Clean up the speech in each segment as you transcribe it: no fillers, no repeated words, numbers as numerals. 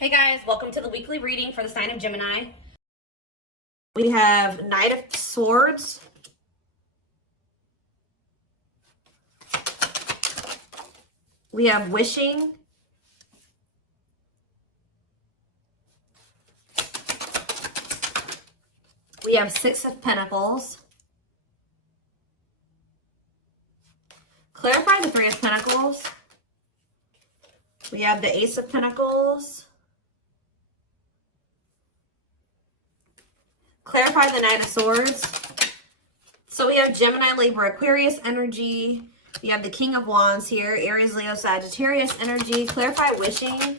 Hey guys, welcome to the weekly reading for the sign of Gemini. We have Knight of Swords. We have Wishing. We have Six of Pentacles. Clarify the Three of Pentacles. We have the Ace of Pentacles. Clarify the Knight of Swords. So we have Gemini, Libra, Aquarius energy. We have the King of Wands here. Aries, Leo, Sagittarius energy. Clarify Wishing.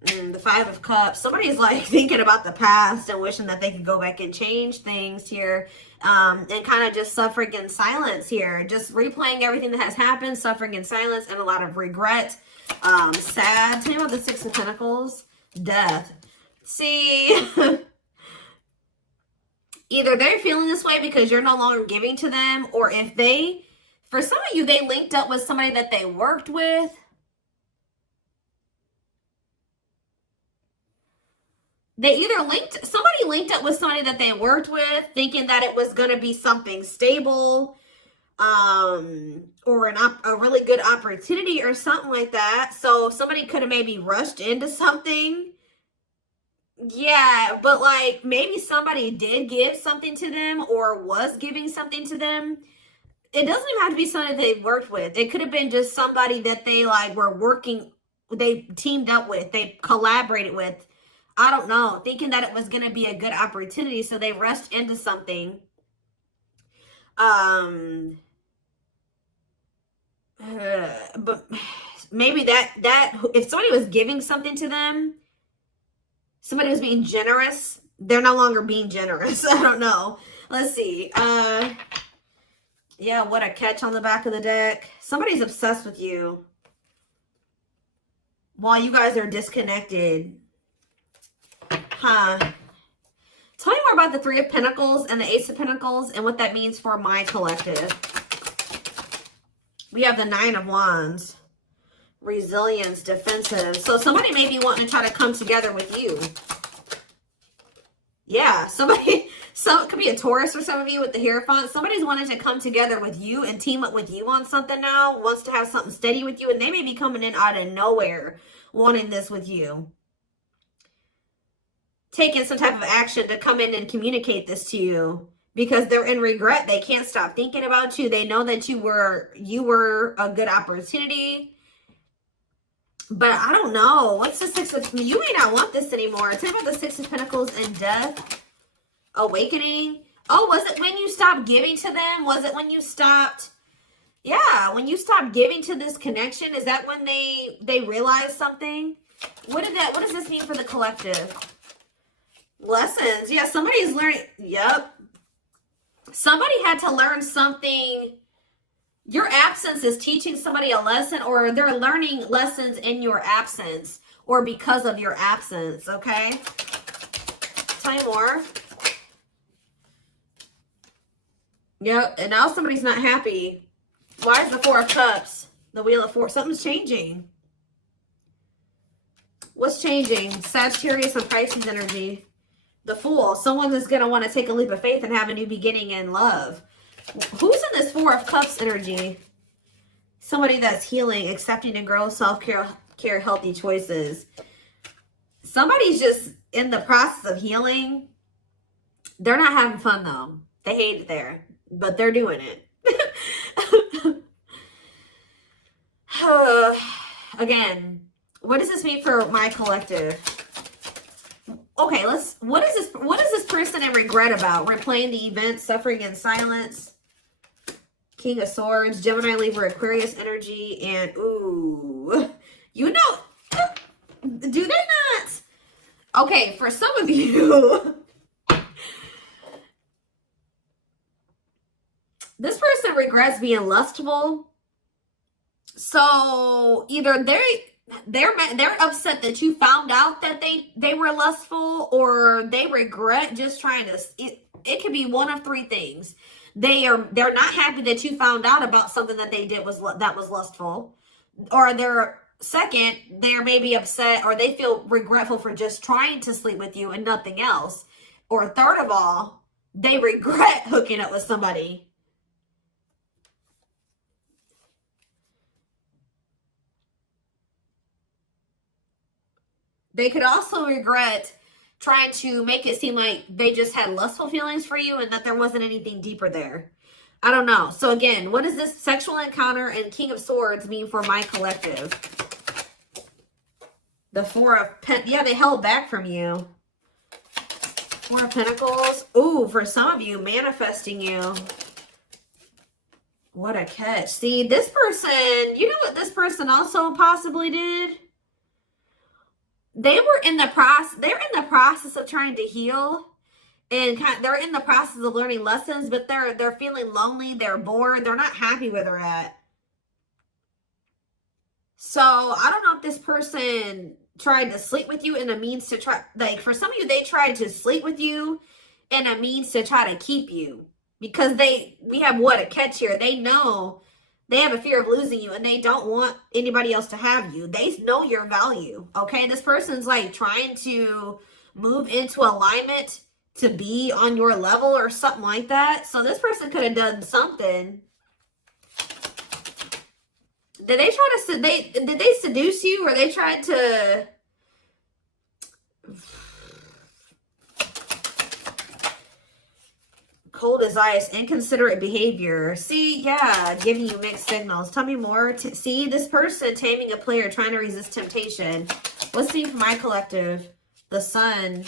The Five of Cups. Somebody's like thinking about the past and wishing that they could go back and change things here. And kind of just suffering in silence here. Just replaying everything that has happened. Suffering in silence and a lot of regret. Sad. Tell me about the Six of Pentacles. Death. See... Either they're feeling this way because you're no longer giving to them, or if they, for some of you, they linked up with somebody that they worked with. They either somebody linked up with somebody that they worked with, thinking that it was going to be something stable, or a really good opportunity or something like that. So somebody could have maybe rushed into something. Yeah, but like maybe somebody did give something to them or was giving something to them. It doesn't even have to be somebody they worked with. It could have been just somebody that they like were working, they teamed up with, they collaborated with. I don't know, thinking that it was going to be a good opportunity, so they rushed into something. But maybe that if somebody was giving something to them, somebody was being generous. They're no longer being generous. I don't know. Let's see. Yeah, what a catch on the back of the deck. Somebody's obsessed with you while you guys are disconnected. Huh. Tell me more about the Three of Pentacles and the Ace of Pentacles and what that means for my collective. We have the Nine of Wands. Resilience, defensive. So somebody may be wanting to try to come together with you. Yeah, it could be a Taurus for some of you with the Hierophant. Somebody's wanting to come together with you and team up with you on something now. Wants to have something steady with you. And they may be coming in out of nowhere wanting this with you. Taking some type of action to come in and communicate this to you. Because they're in regret. They can't stop thinking about you. They know that you were a good opportunity. But I don't know. What's the Six of... You may not want this anymore. Tell me about the Six of Pentacles and Death. Awakening. Oh, was it when you stopped giving to them? Was it when you stopped... Yeah, when you stopped giving to this connection? Is that when they realized something? What does this mean for the collective? Lessons. Yeah, somebody's learning... Yep. Somebody had to learn something... Your absence is teaching somebody a lesson, or they're learning lessons in your absence or because of your absence, okay? Tell me more. Yep, and now somebody's not happy. Why is the Four of Cups? The Wheel of Fortune. Something's changing. What's changing? Sagittarius and Pisces energy. The Fool. Someone is going to want to take a leap of faith and have a new beginning in love. Who's in this Four of Cups energy? Somebody that's healing, accepting and growth, self-care, healthy choices. Somebody's just in the process of healing. They're not having fun, though. They hate it there, but they're doing it. Again, what does this mean for my collective? Okay, what is this person in regret about? Replaying the event, suffering in silence. King of Swords, Gemini, Libra, Aquarius energy, and ooh, you know, do they not? Okay, for some of you, this person regrets being lustful. So either they're upset that you found out that they were lustful, or they regret just trying to. It could be one of three things. They're not happy that you found out about something that they did that was lustful, or they're second, they're maybe upset or they feel regretful for just trying to sleep with you and nothing else. Or third of all, they regret hooking up with somebody. They could also regret trying to make it seem like they just had lustful feelings for you and that there wasn't anything deeper there. I don't know. So again, what does this sexual encounter and King of Swords mean for my collective? The Four of Pentacles. Yeah, they held back from you. Four of Pentacles. Ooh, for some of you, manifesting you. What a catch. See, this person, you know what this person also possibly did? They were in the process, they're in the process of trying to heal. And they're in the process of learning lessons, but they're feeling lonely, they're bored, they're not happy where they're at. So I don't know if this person tried to sleep with you in a means to try, like for some of you, they tried to sleep with you in a means to try to keep you. Because we have what a catch here. They know they have a fear of losing you and they don't want anybody else to have you. They know your value. Okay. This person's like trying to move into alignment to be on your level or something like that. So this person could have done something. Did they try to, did they seduce you or they tried to, cold as ice, inconsiderate behavior. See, yeah, giving you mixed signals. Tell me more. See, this person taming a player, trying to resist temptation. Let's see for my collective. The Sun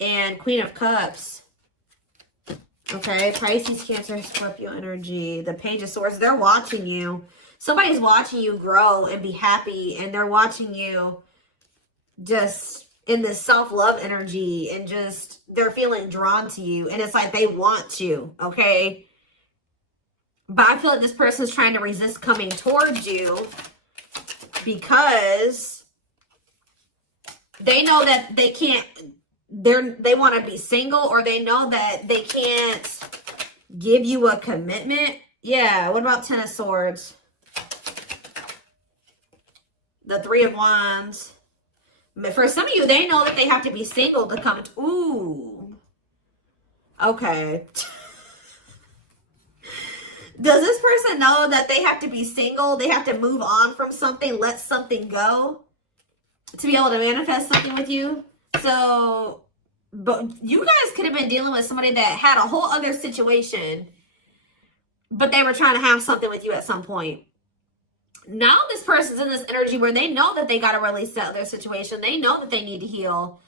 and Queen of Cups. Okay, Pisces, Cancer, Scorpio energy. The Page of Swords. They're watching you. Somebody's watching you grow and be happy, and they're watching you just in this self-love energy, and just they're feeling drawn to you, and it's like they want you, okay? But I feel like this person's trying to resist coming towards you because they know that they can't, they want to be single, or they know that they can't give you a commitment. Yeah, what about Ten of Swords? The Three of Wands. For some of you, they know that they have to be single to come. Ooh. Okay. Does this person know that they have to be single? They have to move on from something, let something go to be able to manifest something with you? So, but you guys could have been dealing with somebody that had a whole other situation, but they were trying to have something with you at some point. Now this person's in this energy where they know that they got to release that other situation. They know that they need to heal.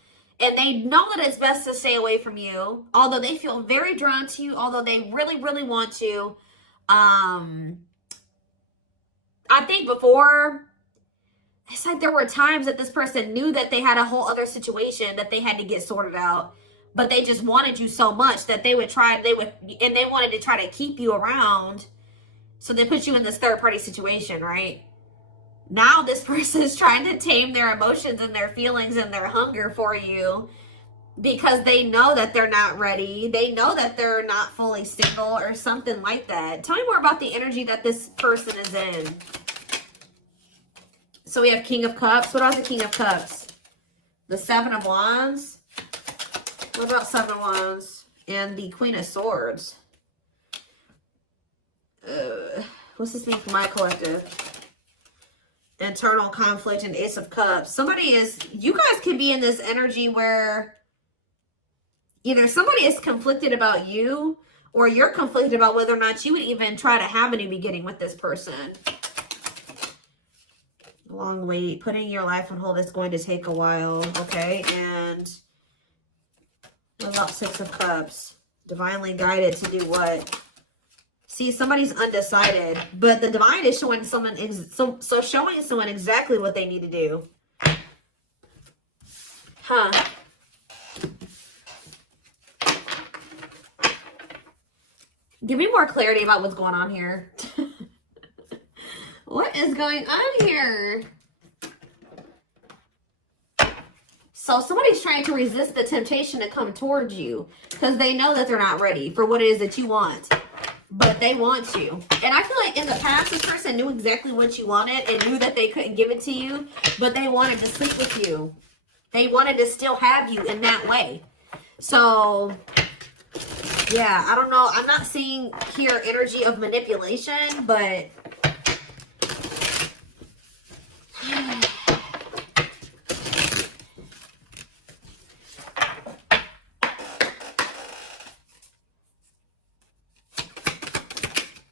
And they know that it's best to stay away from you. Although they feel very drawn to you. Although they really, really want to. I think before, it's like there were times that this person knew that they had a whole other situation that they had to get sorted out. But they just wanted you so much that they wanted to try to keep you around. So they put you in this third-party situation, right? Now this person is trying to tame their emotions and their feelings and their hunger for you because they know that they're not ready. They know that they're not fully single or something like that. Tell me more about the energy that this person is in. So we have King of Cups. What about the King of Cups? The Seven of Wands. What about Seven of Wands? And the Queen of Swords. What's this mean for my collective? Internal conflict and Ace of Cups. You guys could be in this energy where either somebody is conflicted about you, or you're conflicted about whether or not you would even try to have a new beginning with this person. Long wait. Putting your life on hold is going to take a while. Okay. And what about Six of Cups? Divinely guided to do what? See, somebody's undecided, but the divine is showing someone, showing someone exactly what they need to do. Huh. Give me more clarity about what's going on here. What is going on here? So somebody's trying to resist the temptation to come towards you because they know that they're not ready for what it is that you want. but they want you. And I feel like in the past, this person knew exactly what you wanted and knew that they couldn't give it to you, but they wanted to sleep with you. They wanted to still have you in that way. So, yeah, I don't know. I'm not seeing here energy of manipulation, but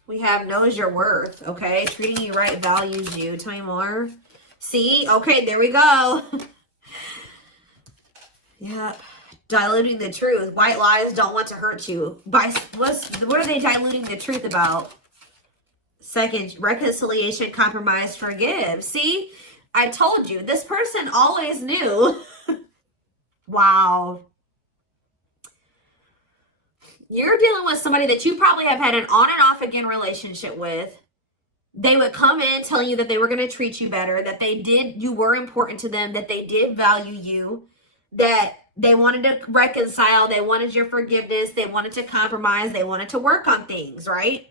we have knows your worth, okay? Treating you right, values you. Tell me more. See? Okay, there we go. Yeah. Diluting the truth. White lies don't want to hurt you. What are they diluting the truth about? Second, reconciliation, compromise, forgive. See? I told you. This person always knew. Wow. You're dealing with somebody that you probably have had an on and off again relationship with. They would come in telling you that they were going to treat you better, that you were important to them, that they did value you, that they wanted to reconcile, they wanted your forgiveness, they wanted to compromise, they wanted to work on things, right?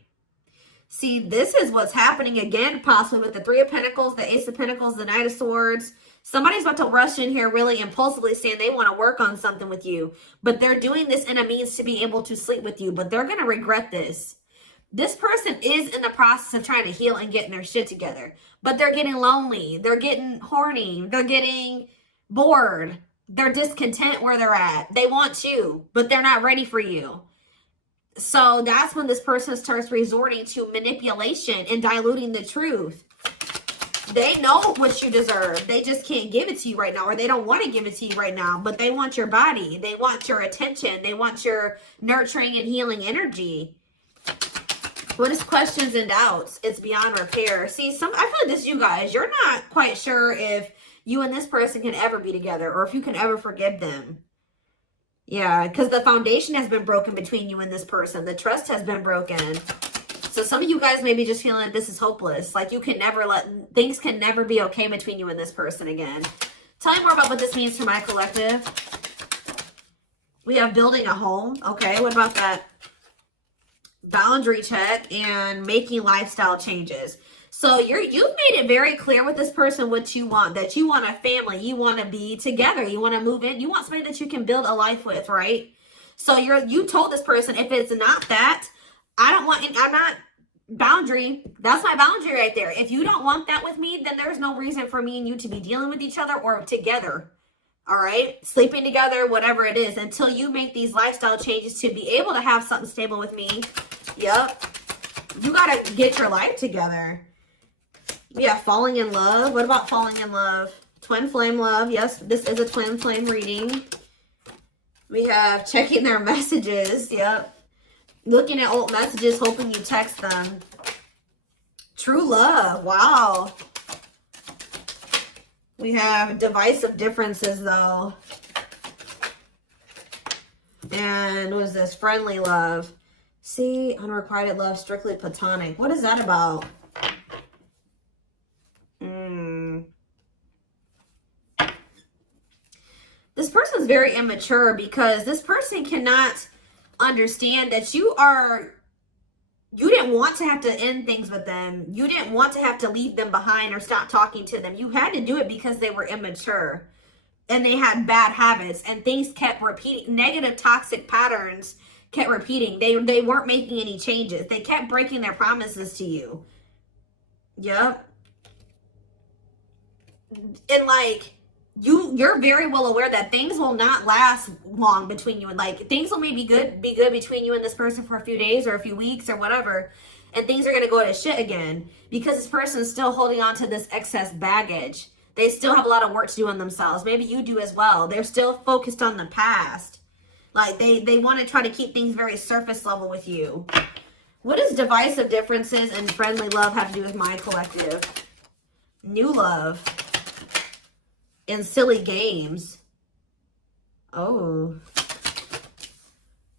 See, this is what's happening again, possibly with the Three of Pentacles, the Ace of Pentacles, the Knight of Swords. Somebody's about to rush in here really impulsively saying they want to work on something with you, but they're doing this in a means to be able to sleep with you, but they're going to regret this. This person is in the process of trying to heal and getting their shit together, but they're getting lonely. They're getting horny. They're getting bored. They're discontent where they're at. They want you, but they're not ready for you. So that's when this person starts resorting to manipulation and diluting the truth. They know what you deserve. They just can't give it to you right now, or they don't want to give it to you right now, but they want your body. They want your attention. They want your nurturing and healing energy. What is questions and doubts? It's beyond repair. See, I feel like this, you guys, you're not quite sure if you and this person can ever be together or if you can ever forgive them. Yeah, because the foundation has been broken between you and this person. The trust has been broken. So some of you guys may be just feeling like this is hopeless. Like you can never things can never be okay between you and this person again. Tell me more about what this means for my collective. We have building a home. Okay, what about that? Boundary check and making lifestyle changes. So you've made it very clear with this person what you want, that you want a family, you want to be together, you want to move in, you want somebody that you can build a life with, right? So you told this person, if it's not that, I'm not boundary. That's my boundary right there. If you don't want that with me, then there's no reason for me and you to be dealing with each other or together. All right, sleeping together, whatever it is, until you make these lifestyle changes to be able to have something stable with me. Yep. You got to get your life together. Yeah, falling in love. What about falling in love? Twin flame love. Yes, this is a twin flame reading. We have checking their messages. Yep. Looking at old messages, hoping you text them. True love. Wow. We have divisive differences, though. And what is this? Friendly love. See, unrequited love, strictly platonic. What is that about? This person's very immature because this person cannot understand that you didn't want to have to end things with them. You didn't want to have to leave them behind or stop talking to them. You had to do it because they were immature and they had bad habits and things kept repeating. Negative toxic patterns kept repeating. They weren't making any changes. They kept breaking their promises to you. Yep. And like, you're very well aware that things will not last long between you, and like things will maybe be good between you and this person for a few days or a few weeks or whatever, and things are going to go to shit again because this person's still holding on to this excess baggage. They still have a lot of work to do on themselves. Maybe you do as well. They're still focused on the past. Like they want to try to keep things very surface level with you. What does divisive differences and friendly love have to do with my collective? New love. And silly games. Oh.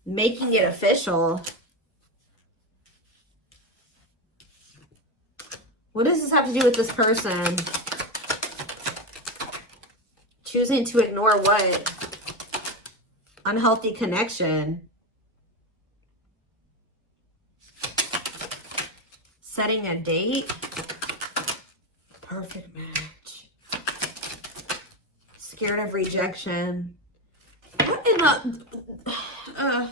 Making it official. What does this have to do with this person? Choosing to ignore what? Unhealthy connection. Setting a date. Perfect match. Scared of rejection. What in the... I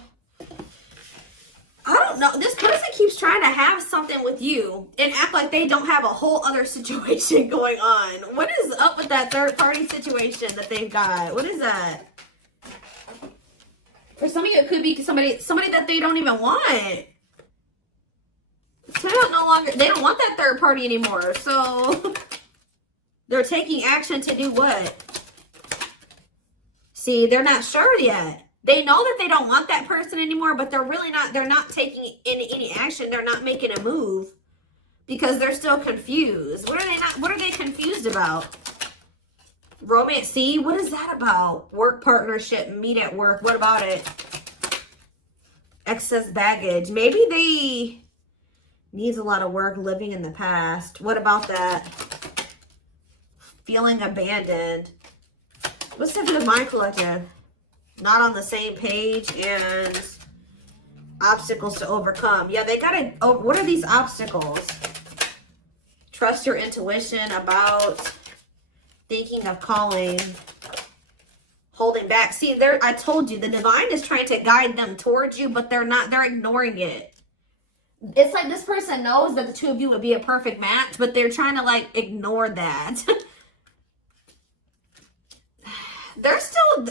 don't know. This person keeps trying to have something with you and act like they don't have a whole other situation going on. What is up with that third party situation that they've got? What is that? For some of you, it could be somebody that they don't even want. So they don't want that third party anymore. So they're taking action to do what? See, they're not sure yet. They know that they don't want that person anymore, but they're not taking any action. They're not making a move because they're still confused. What are they confused about? Romance, see, what is that about? Work partnership, meet at work. What about it? Excess baggage. Maybe they needs a lot of work, living in the past. What about that? Feeling abandoned. What's the for the mind collective? Not on the same page and obstacles to overcome. Yeah, they gotta, what are these obstacles? Trust your intuition, about, thinking of calling, holding back. See, I told you, the divine is trying to guide them towards you, but they're ignoring it. It's like this person knows that the two of you would be a perfect match, but they're trying to like ignore that.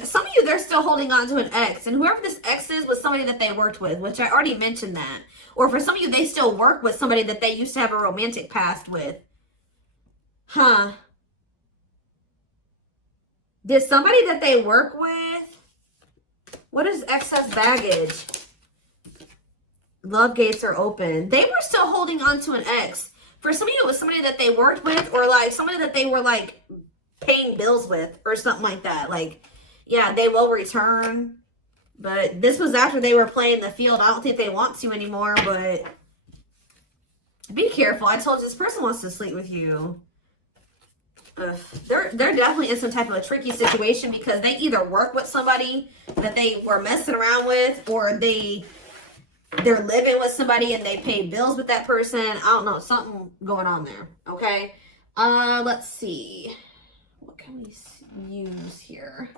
Some of you, they're still holding on to an ex. And whoever this ex is was somebody that they worked with, which I already mentioned that. Or for some of you, they still work with somebody that they used to have a romantic past with. Huh. Did somebody that they work with? What is excess baggage? Love gates are open. They were still holding on to an ex. For some of you, it was somebody that they worked with, or like somebody that they were like paying bills with or something like that. Like, yeah, they will return, but this was after they were playing the field. I don't think they want to anymore, but be careful. I told you, this person wants to sleep with you. Ugh. They're definitely in some type of a tricky situation because they either work with somebody that they were messing around with, or they're living with somebody and they pay bills with that person. I don't know, something going on there. Okay. Let's see. What can we use here?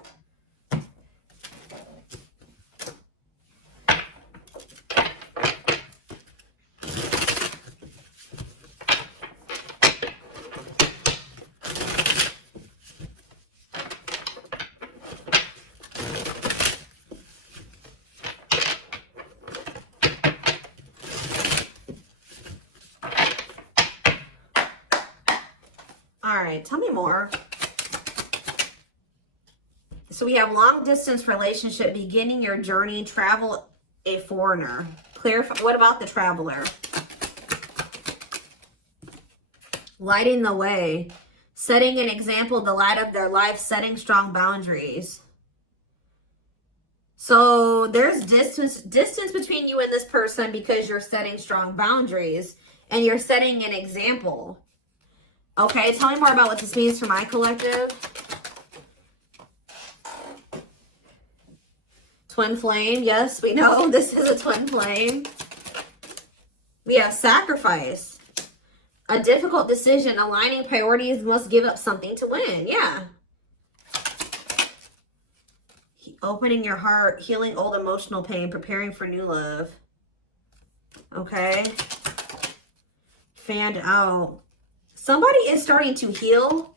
All right, tell me more. So we have long distance relationship, beginning your journey, travel, a foreigner. Clarify, what about the traveler? Lighting the way, setting an example, the light of their life, setting strong boundaries. So there's distance between you and this person because you're setting strong boundaries and you're setting an example. Okay, tell me more about what this means for my collective. Twin flame, yes, we know this is a twin flame. We have sacrifice. A difficult decision, aligning priorities, must give up something to win. Yeah. Opening your heart, healing old emotional pain, preparing for new love. Okay. Fanned out. Somebody is starting to heal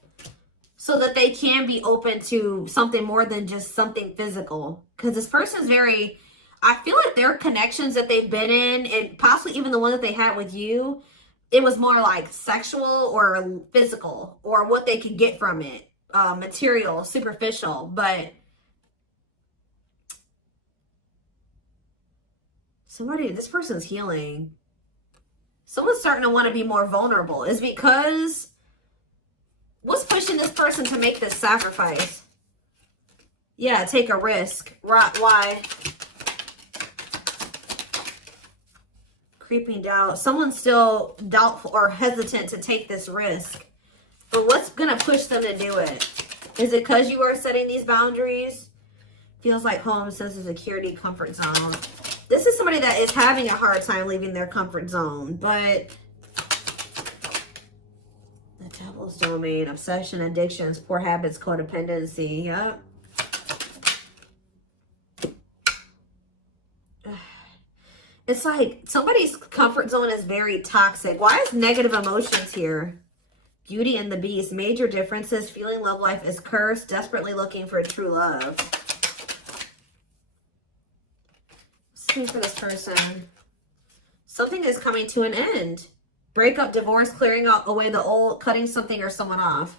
so that they can be open to something more than just something physical. Because this person's I feel like their connections that they've been in, and possibly even the one that they had with you, it was more like sexual or physical, or what they could get from it. Material, superficial. But this person's healing. Someone's starting to want to be more vulnerable. Is because what's pushing this person to make this sacrifice? Yeah, take a risk. Right? Why? Creeping doubt. Someone's still doubtful or hesitant to take this risk. But what's going to push them to do it? Is it because you are setting these boundaries? Feels like home, sense of security, comfort zone. This is somebody that is having a hard time leaving their comfort zone, but Soul's domain, obsession, addictions, poor habits, codependency. Yep. It's like somebody's comfort zone is very toxic. Why is negative emotions here? Beauty and the Beast. Major differences. Feeling love life is cursed. Desperately looking for true love. Something for this person. Something is coming to an end. Breakup, divorce, clearing out away the old, cutting something or someone off.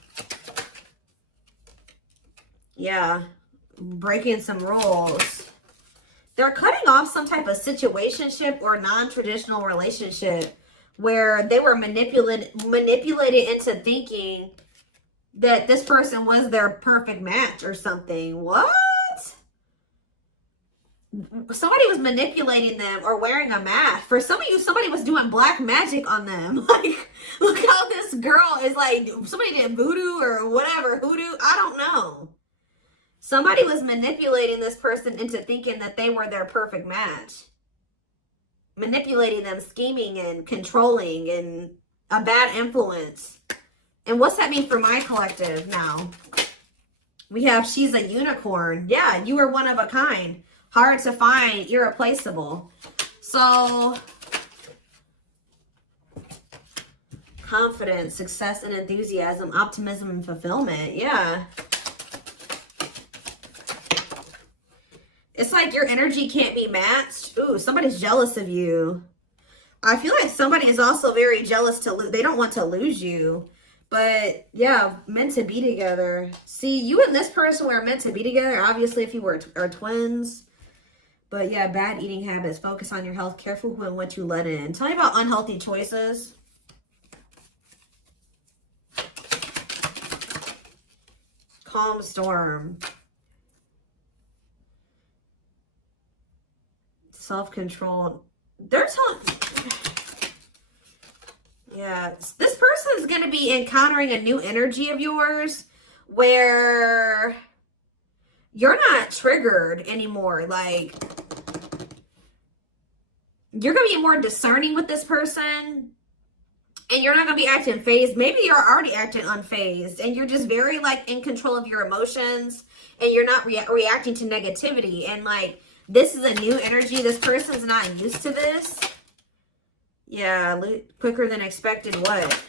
Yeah. Breaking some rules. They're cutting off some type of situationship or non-traditional relationship where they were manipulated into thinking that this person was their perfect match or something. What? Somebody was manipulating them or wearing a mask. For some of you, somebody was doing black magic on them. Like, look how this girl is like, somebody did voodoo or whatever, hoodoo. I don't know. Somebody was manipulating this person into thinking that they were their perfect match. Manipulating them, scheming and controlling and a bad influence. And what's that mean for my collective now? We have she's a unicorn. Yeah, you are one of a kind. Hard to find, irreplaceable. So, confidence, success and enthusiasm, optimism and fulfillment. Yeah. It's like your energy can't be matched. Ooh, somebody's jealous of you. I feel like somebody is also very jealous to lose. They don't want to lose you. But yeah, meant to be together. See, you and this person were meant to be together. Obviously, if you are twins. But yeah, bad eating habits. Focus on your health. Careful who and what you let in. Tell me about unhealthy choices. Calm storm. Self-control. They're telling... Yeah. This person is going to be encountering a new energy of yours where you're not triggered anymore. Like, you're going to be more discerning with this person. And you're not going to be acting phased. Maybe you're already acting unfazed. And you're just very, like, in control of your emotions. And you're not reacting to negativity. And, like, this is a new energy. This person's not used to this. Yeah, quicker than expected. What?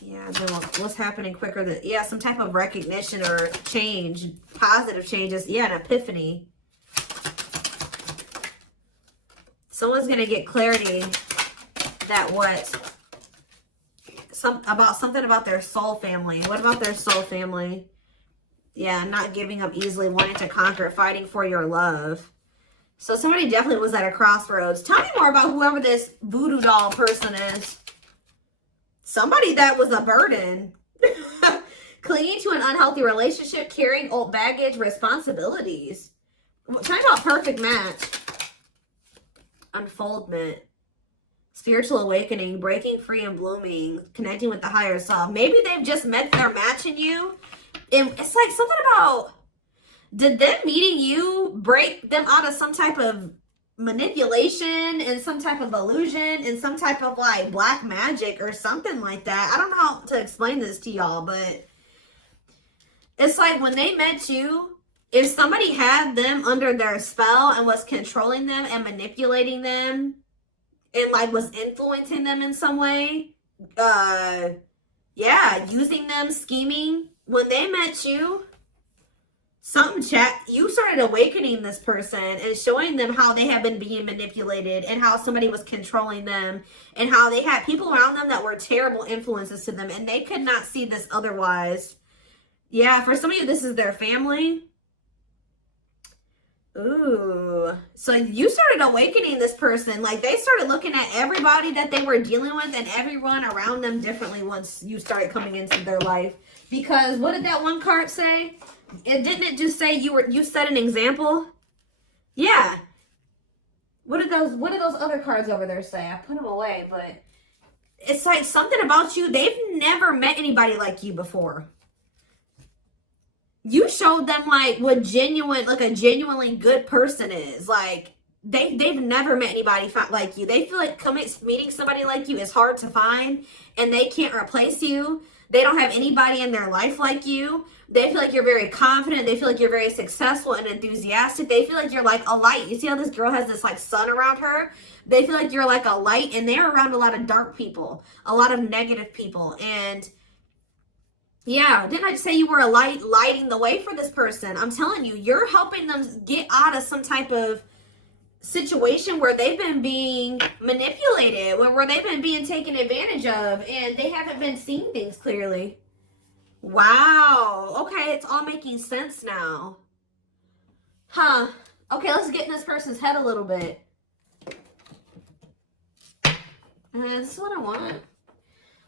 Yeah, what's happening quicker than... Yeah, some type of recognition or change. Positive changes. Yeah, an epiphany. Someone's going to get clarity that what? Something about their soul family. What about their soul family? Yeah, not giving up easily, wanting to conquer, fighting for your love. So somebody definitely was at a crossroads. Tell me more about whoever this voodoo doll person is. Somebody that was a burden. Clinging to an unhealthy relationship, carrying old baggage, responsibilities. Tell me about perfect match. Unfoldment. Spiritual awakening, breaking free and blooming, connecting with the higher self. Maybe they've just met their match in you. And it's like something about, did them meeting you break them out of some type of manipulation and some type of illusion and some type of like black magic or something like that? I don't know how to explain this to y'all, but it's like when they met you, if somebody had them under their spell and was controlling them and manipulating them and like was influencing them in some way, yeah, using them, scheming. When they met you, you started awakening this person and showing them how they have been being manipulated and how somebody was controlling them and how they had people around them that were terrible influences to them and they could not see this otherwise. Yeah, for some of you, this is their family. Ooh. So you started awakening this person. Like they started looking at everybody that they were dealing with and everyone around them differently once you started coming into their life. Because what did that one card say? Didn't it just say you set an example? Yeah. What did those other cards over there say? I put them away, but it's like something about you. They've never met anybody like you before. You showed them like what a genuinely good person is. Like they've never met anybody like you. They feel like meeting somebody like you is hard to find, and they can't replace you. They don't have anybody in their life like you. They feel like you're very confident. They feel like you're very successful and enthusiastic. They feel like you're like a light. You see how this girl has this like sun around her? They feel like you're like a light, and they're around a lot of dark people, a lot of negative people. And yeah, didn't I just say you were a light, lighting the way for this person? I'm telling you, you're helping them get out of some type of situation where they've been being manipulated, where they've been being taken advantage of, and they haven't been seeing things clearly. Wow. Okay, it's all making sense now. Huh. Okay, let's get in this person's head a little bit. This is what I want.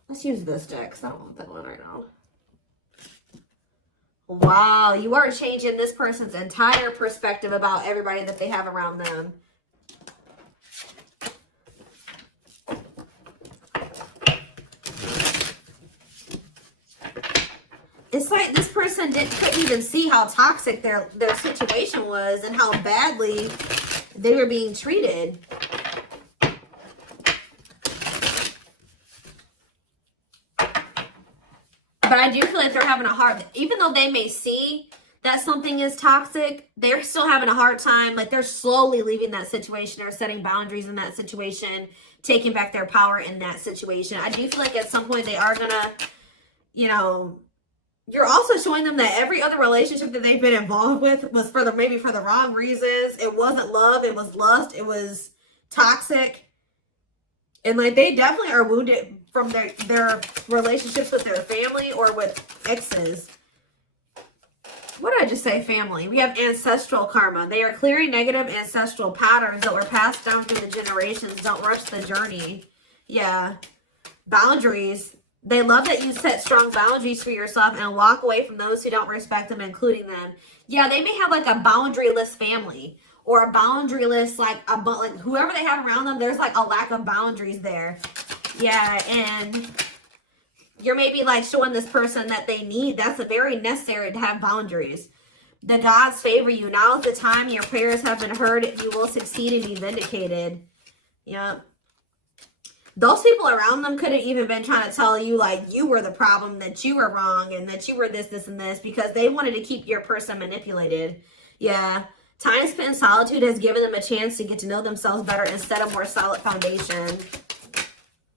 Let's use this deck because I don't want that one right now. Wow, you are changing this person's entire perspective about everybody that they have around them. It's like this person couldn't even see how toxic their situation was and how badly they were being treated. But I do feel like they're having a hard, even though they may see that something is toxic, they're still having a hard time. Like they're slowly leaving that situation or setting boundaries in that situation, taking back their power in that situation. I do feel like at some point they are gonna, you know, you're also showing them that every other relationship that they've been involved with was maybe for the wrong reasons. It wasn't love, it was lust, it was toxic. And like they definitely are wounded from their relationships with their family or with exes. What did I just say? Family. We have ancestral karma. They are clearing negative ancestral patterns that were passed down through the generations. Don't rush the journey. Yeah. Boundaries. They love that you set strong boundaries for yourself and walk away from those who don't respect them, including them. Yeah, they may have like a boundaryless family or a boundaryless, like whoever they have around them, there's like a lack of boundaries there. Yeah, and you're maybe like showing this person that they need. That's very necessary to have boundaries. The gods favor you. Now is the time. Your prayers have been heard. You will succeed and be vindicated. Yeah. Those people around them could have even been trying to tell you like you were the problem, that you were wrong, and that you were this, this, and this, because they wanted to keep your person manipulated. Yeah. Time spent in solitude has given them a chance to get to know themselves better and set a more solid foundation.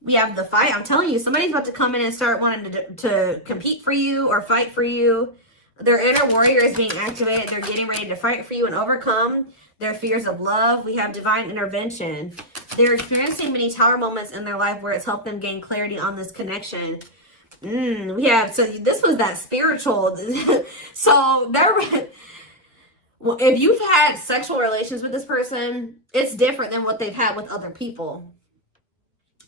We have the fight. I'm telling you, somebody's about to come in and start wanting to compete for you or fight for you. Their inner warrior is being activated. They're getting ready to fight for you and overcome their fears of love. We have divine intervention. They're experiencing many tower moments in their life where it's helped them gain clarity on this connection. We have, so this was that spiritual. So there, well, if you've had sexual relations with this person, it's different than what they've had with other people.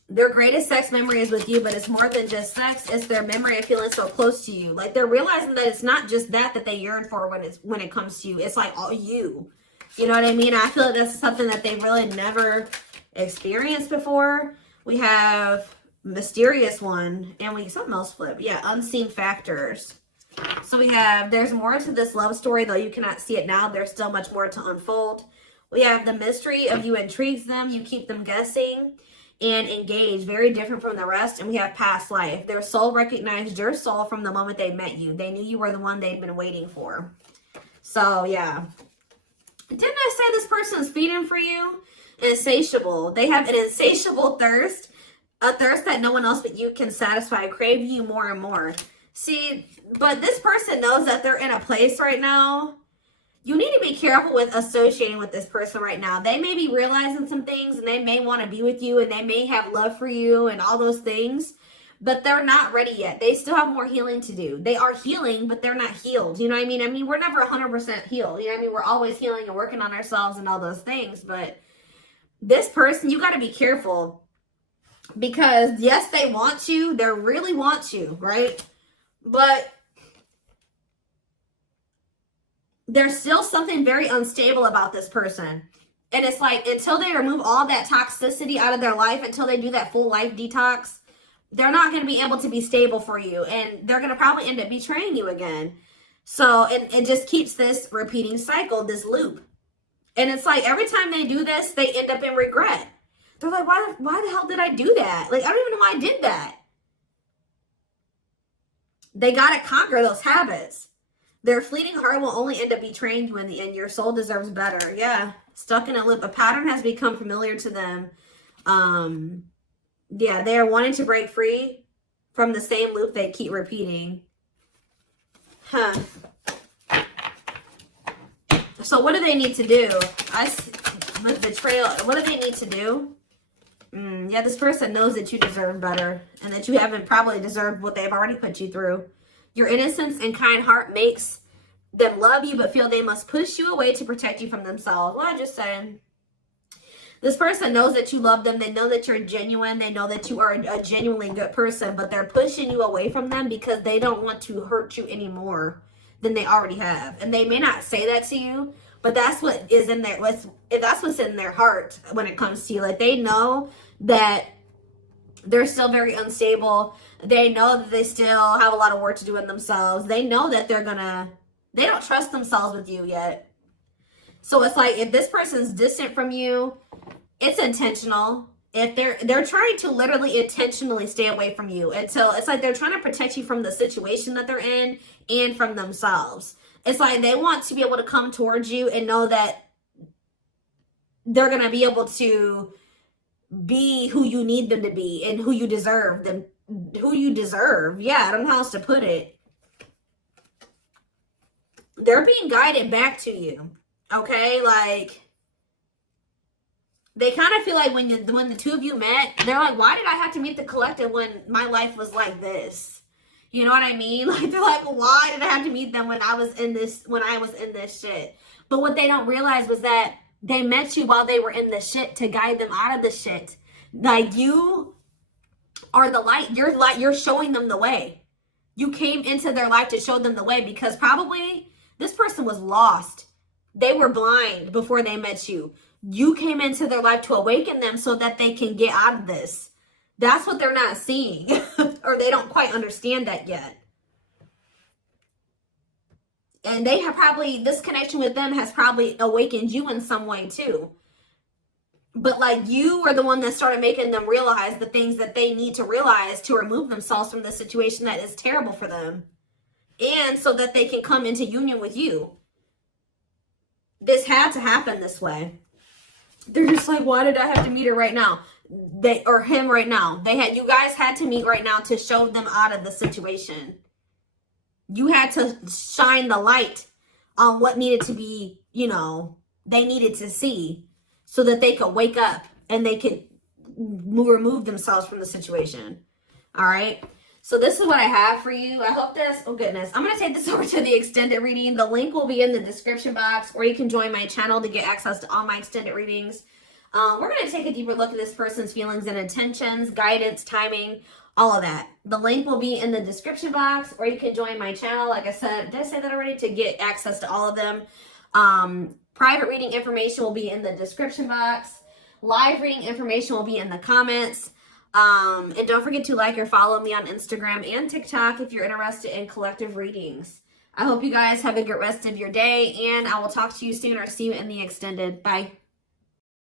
Their greatest sex memory is with you, but it's more than just sex. It's their memory of feeling so close to you. Like they're realizing that it's not just that they yearn for when it comes to you. It's like all you. You know what I mean? I feel like that's something that they really never experienced before. We have mysterious one, and we something else flip. Yeah, unseen factors. So we have, there's more to this love story, though you cannot see it now. There's still much more to unfold. We have the mystery of you intrigues them. You keep them guessing and engaged. Very different from the rest. And we have past life. Their soul recognized your soul from the moment they met you. They knew you were the one they'd been waiting for. So, yeah. Didn't I say this person's feeding for you? Insatiable. They have an insatiable thirst. A thirst that no one else but you can satisfy. Craving you more and more. See, but this person knows that they're in a place right now. You need to be careful with associating with this person right now. They may be realizing some things and they may want to be with you and they may have love for you and all those things, but they're not ready yet. They still have more healing to do. They are healing, but they're not healed. You know what I mean? I mean, we're never 100% healed. You know what I mean? We're always healing and working on ourselves and all those things, but this person, you got to be careful because yes, they want you. They really want you, right? But there's still something very unstable about this person. And it's like, until they remove all that toxicity out of their life, until they do that full life detox, they're not going to be able to be stable for you. And they're going to probably end up betraying you again. So, and it just keeps this repeating cycle, this loop. And it's like every time they do this, they end up in regret. They're like, why the hell did I do that? Like, I don't even know why I did that. They got to conquer those habits. Their fleeting heart will only end up betraying you in the end. Your soul deserves better. Yeah. Stuck in a loop. A pattern has become familiar to them. Yeah, they are wanting to break free from the same loop they keep repeating. Huh. So what do they need to do? With betrayal, what do they need to do? Yeah, this person knows that you deserve better and that you haven't probably deserved what they've already put you through. Your innocence and kind heart makes them love you but feel they must push you away to protect you from themselves. Well, I just said, this person knows that you love them. They know that you're genuine. They know that you are a genuinely good person, but they're pushing you away from them because they don't want to hurt you any more than they already have. And they may not say that to you, but that's what is in there. That's what's in their heart when it comes to you. Like, they know that they're still very unstable. They know that they still have a lot of work to do in themselves. They know that they don't trust themselves with you yet. So it's like, if this person's distant from you, it's intentional. If they're trying to literally intentionally stay away from you until it's like they're trying to protect you from the situation that they're in and from themselves. It's like they want to be able to come towards you and know that they're going to be able to be who you need them to be and who you deserve them, who you deserve. Yeah, I don't know how else to put it. They're being guided back to you. Okay, like, they kind of feel like when the two of you met, they're like, why did I have to meet the collective when my life was like this? You know what I mean? Like, they're like, why did I have to meet them when I was in this shit? But what they don't realize was that they met you while they were in the shit to guide them out of the shit. Like, you are the light. You're showing them the way. You came into their life to show them the way because probably this person was lost. They were blind before they met you. You came into their life to awaken them so that they can get out of this. That's what they're not seeing. Or they don't quite understand that yet. And they have probably, this connection with them has probably awakened you in some way too. But like, you are the one that started making them realize the things that they need to realize to remove themselves from the situation that is terrible for them. And so that they can come into union with you. This had to happen this way. They're just like, why did I have to meet her right now? Or him right now. You guys had to meet right now to show them out of the situation. You had to shine the light on what needed to be, they needed to see so that they could wake up and they could remove themselves from the situation. All right. So this is what I have for you. I hope this, oh goodness, I'm going to take this over to the extended reading. The link will be in the description box, or you can join my channel to get access to all my extended readings. We're going to take a deeper look at this person's feelings and intentions, guidance, timing, all of that. The link will be in the description box, or you can join my channel. Like I said, did I say that already? To get access to all of them. Private reading information will be in the description box. Live reading information will be in the comments. And don't forget to like or follow me on Instagram and TikTok if you're interested in collective readings. I hope you guys have a good rest of your day, and I will talk to you soon or see you in the extended. Bye.